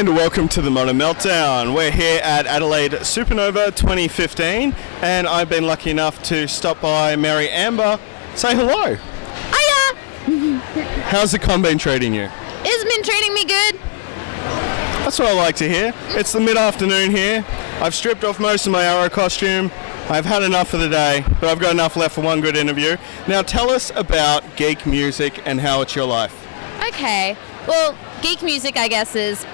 And welcome to the Modern Meltdown. We're here at Adelaide Supanova 2015, and I've been lucky enough to stop by Meri Amber. Say hello. Hiya! How's the con been treating you? It's been treating me good. That's what I like to hear. It's the mid-afternoon here. I've stripped off most of my arrow costume. I've had enough for the day, but I've got enough left for one good interview. Now tell us about geek music and how it's your life. Okay, well, geek music, I guess, is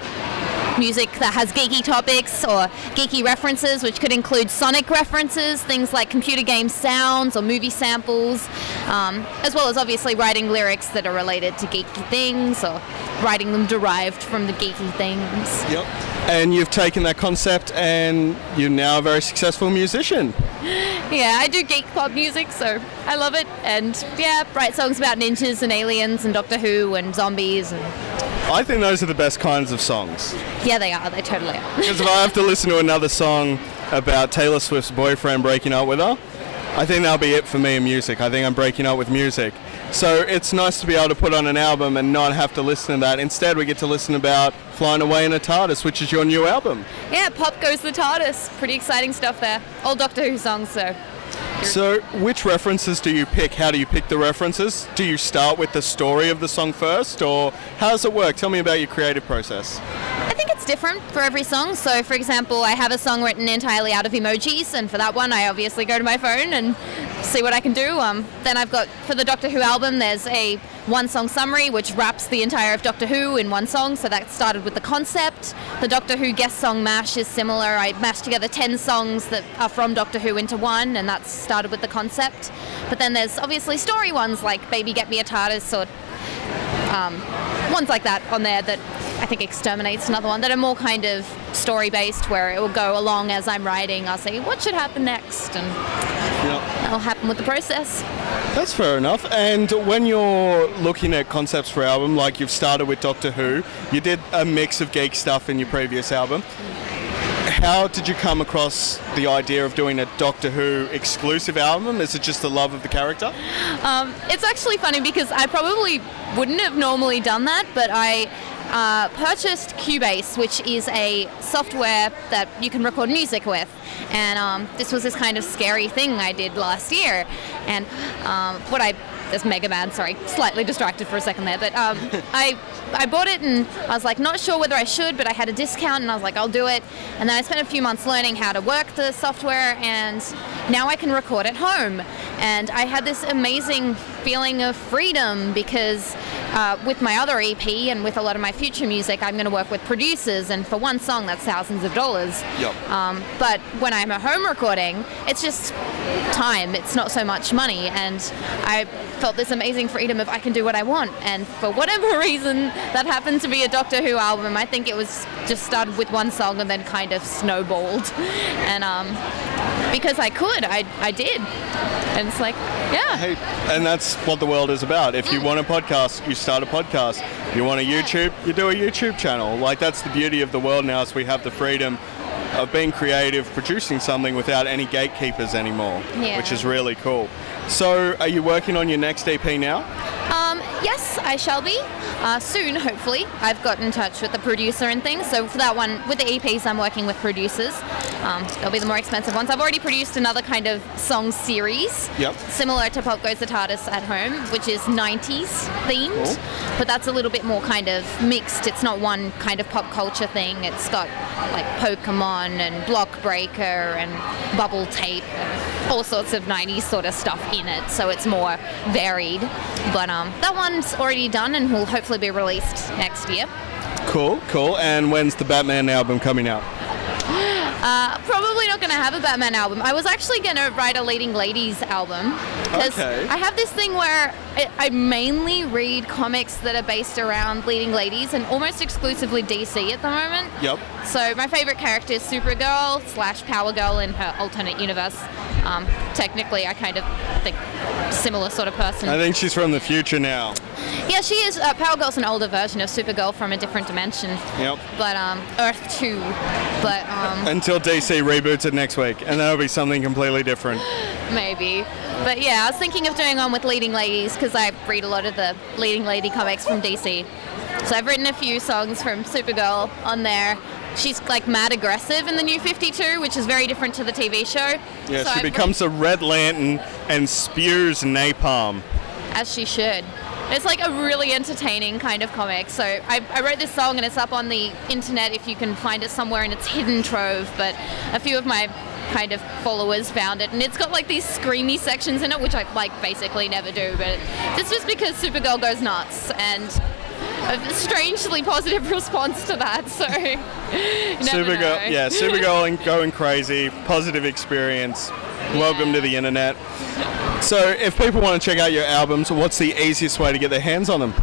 music that has geeky topics or geeky references, which could include sonic references, things like computer game sounds or movie samples, as well as obviously writing lyrics that are related to geeky things or writing them derived from the geeky things. Yep. And you've taken that concept and you're now a very successful musician. Yeah, I do geek pop music, so I love it. And yeah, write songs about ninjas and aliens and Doctor Who and zombies. And I think those are the best kinds of songs. yeah, they are. They totally are. Because if I have to listen to another song about Taylor Swift's boyfriend breaking up with her, I think that'll be it for me in music. I think I'm breaking up with music. So it's nice to be able to put on an album and not have to listen to that. Instead, we get to listen about Flying Away in a TARDIS, which is your new album. Yeah, Pop Goes the TARDIS. Pretty exciting stuff there. All Doctor Who songs, so. So which references do you pick? How do you pick the references? Do you start with the story of the song first, or how does it work? Tell me about your creative process. I think it's different for every song. So, for example, I have a song written entirely out of emojis, and for that one, I obviously go to my phone and see what I can do. Then I've got, for the Doctor Who album, there's a one-song summary, which wraps the entire of Doctor Who in one song, so that started with the concept. The Doctor Who guest song mash is similar. I mashed together 10 songs that are from Doctor Who into one, and that's started with the concept. But then there's obviously story ones, like Baby Get Me a TARDIS, or ones like that on there that I think Exterminate's another one, that are more kind of story-based, where it will go along as I'm writing. I'll say, what should happen next? And that'll happen with the process. That's fair enough. And when you're looking at concepts for album, like you've started with Doctor Who, you did a mix of geek stuff in your previous album. How did you come across the idea of doing a Doctor Who exclusive album? Is it just the love of the character? It's actually funny because I probably wouldn't have normally done that, but I purchased Cubase, which is a software that you can record music with. And this was this kind of scary thing I did last year. And this Mega Man, sorry, slightly distracted for a second there, but I bought it and I was like, not sure whether I should, but I had a discount and I was like, I'll do it. And then I spent a few months learning how to work the software, and now I can record at home. And I had this amazing feeling of freedom because with my other EP and with a lot of my future music, I'm going to work with producers, and for one song, that's thousands of dollars. Yep. But when I'm at home recording, it's just time. It's not so much money, and I felt this amazing freedom of I can do what I want. And for whatever reason, that happened to be a Doctor Who album. I think it was just started with one song and then kind of snowballed. And because I could, I did. And it's like, yeah. Hey, and that's what the world is about. If you want a podcast, you start a podcast. If you want a YouTube, you do a YouTube channel. Like, that's the beauty of the world now, is we have the freedom of being creative, producing something without any gatekeepers anymore, which is really cool. So, are you working on your next EP now? Yes, I shall be. Soon, hopefully. I've got in touch with the producer and things, so for that one, with the EPs, I'm working with producers. They'll be the more expensive ones. I've already produced another kind of song series, similar to Pop Goes the TARDIS at Home, which is 90s themed, but that's a little bit more kind of mixed. It's not one kind of pop culture thing. It's got like Pokemon and Block Breaker and Bubble Tape and all sorts of 90s sort of stuff in it, so it's more varied. But that one's already done and will hopefully be released next year. Cool. And when's the Batman album coming out? Probably not going to have a Batman album. I was actually going to write a Leading Ladies album. Because I have this thing where I mainly read comics that are based around leading ladies and almost exclusively DC at the moment. Yep. So my favorite character is Supergirl / Power Girl in her alternate universe. Technically, I kind of think similar sort of person. I think she's from the future now. Yeah, she is. Power Girl's an older version of Supergirl from a different dimension. Yep. But Earth 2. But until DC reboots it next week, and that'll be something completely different. Maybe. But yeah, I was thinking of doing one with leading ladies because I read a lot of the leading lady comics from DC. So I've written a few songs from Supergirl on there. She's like mad aggressive in the New 52, which is very different to the TV show. Yeah, so she becomes a Red Lantern and spews napalm. As she should. It's like a really entertaining kind of comic. So I wrote this song and it's up on the internet if you can find it somewhere in its hidden trove, but a few of my kind of followers found it, and it's got like these screamy sections in it, which I like basically never do, but it's just because Supergirl goes nuts, and a strangely positive response to that, so you never know. Yeah, Supergirl and going crazy, positive experience. Welcome to the internet. So if people want to check out your albums, what's the easiest way to get their hands on them?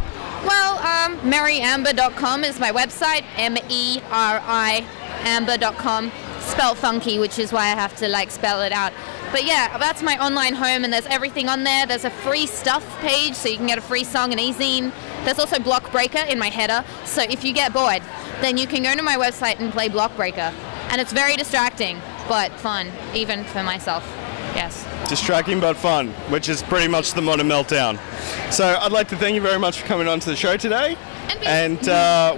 Well, meriamber.com is my website, MERI amber.com, spelled funky, which is why I have to like spell it out. But yeah, that's my online home, and there's everything on there. There's a free stuff page, so you can get a free song and e-zine. There's also Block Breaker in my header, so if you get bored, then you can go to my website and play Block Breaker. And it's very distracting, but fun, even for myself. Yes. Distracting but fun, which is pretty much the modern meltdown. So I'd like to thank you very much for coming on to the show today. And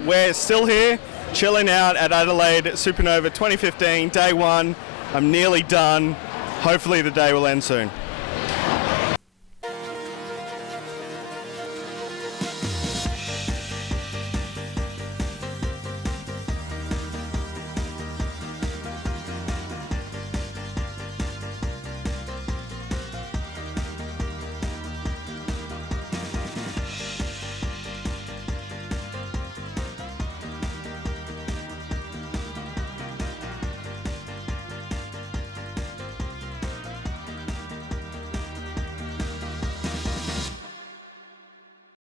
we're still here, chilling out at Adelaide Supanova 2015, day one. I'm nearly done. Hopefully the day will end soon.